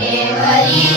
એ